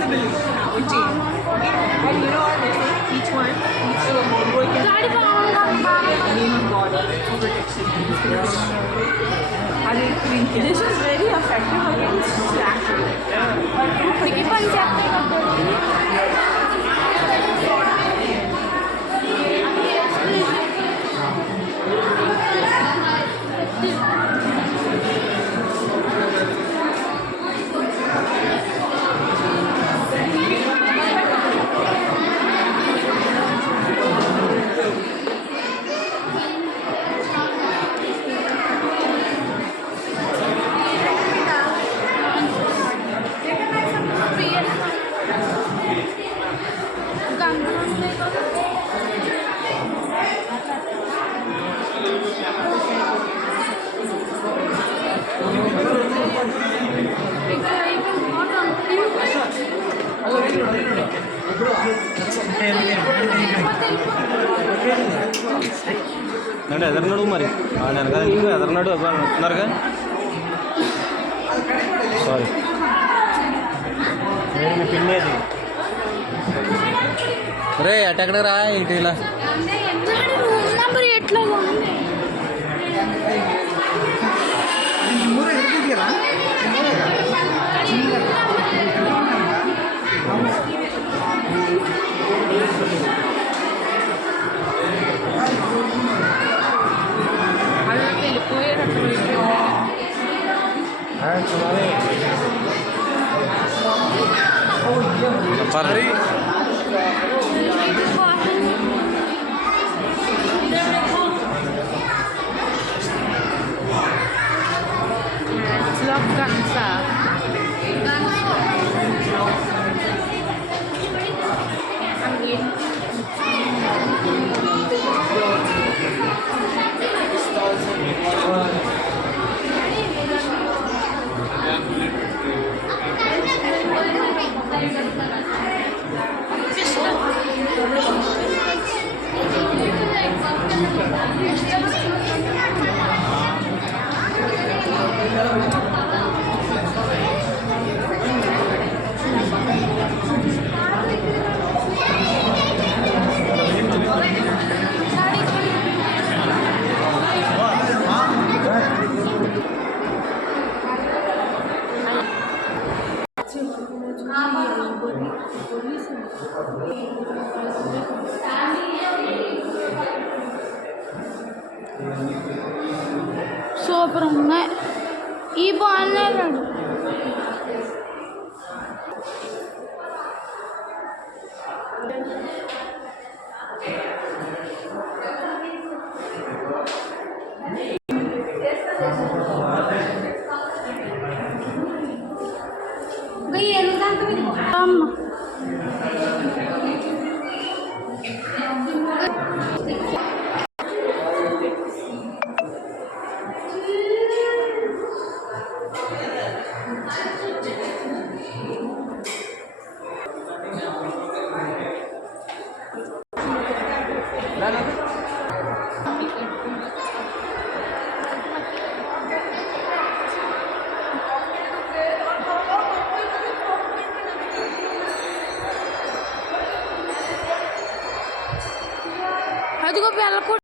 routine. And you know what they say? Each one, each boy can the name of God for protection. This is very effective against అంటే ఎదరనాడు మరి వెనకాల ఇంటికి ఎదరనాడు అంటున్నారుగా సారీ నేను పిన్నేది రే అటెక్కడికి రా ఇటు ఇలా ఎట్లా చెప్పాలి సూపర్ ఉన్నాయి ఈ బాగున్నాడు అమ్మ అదిగో బెల్లకూడ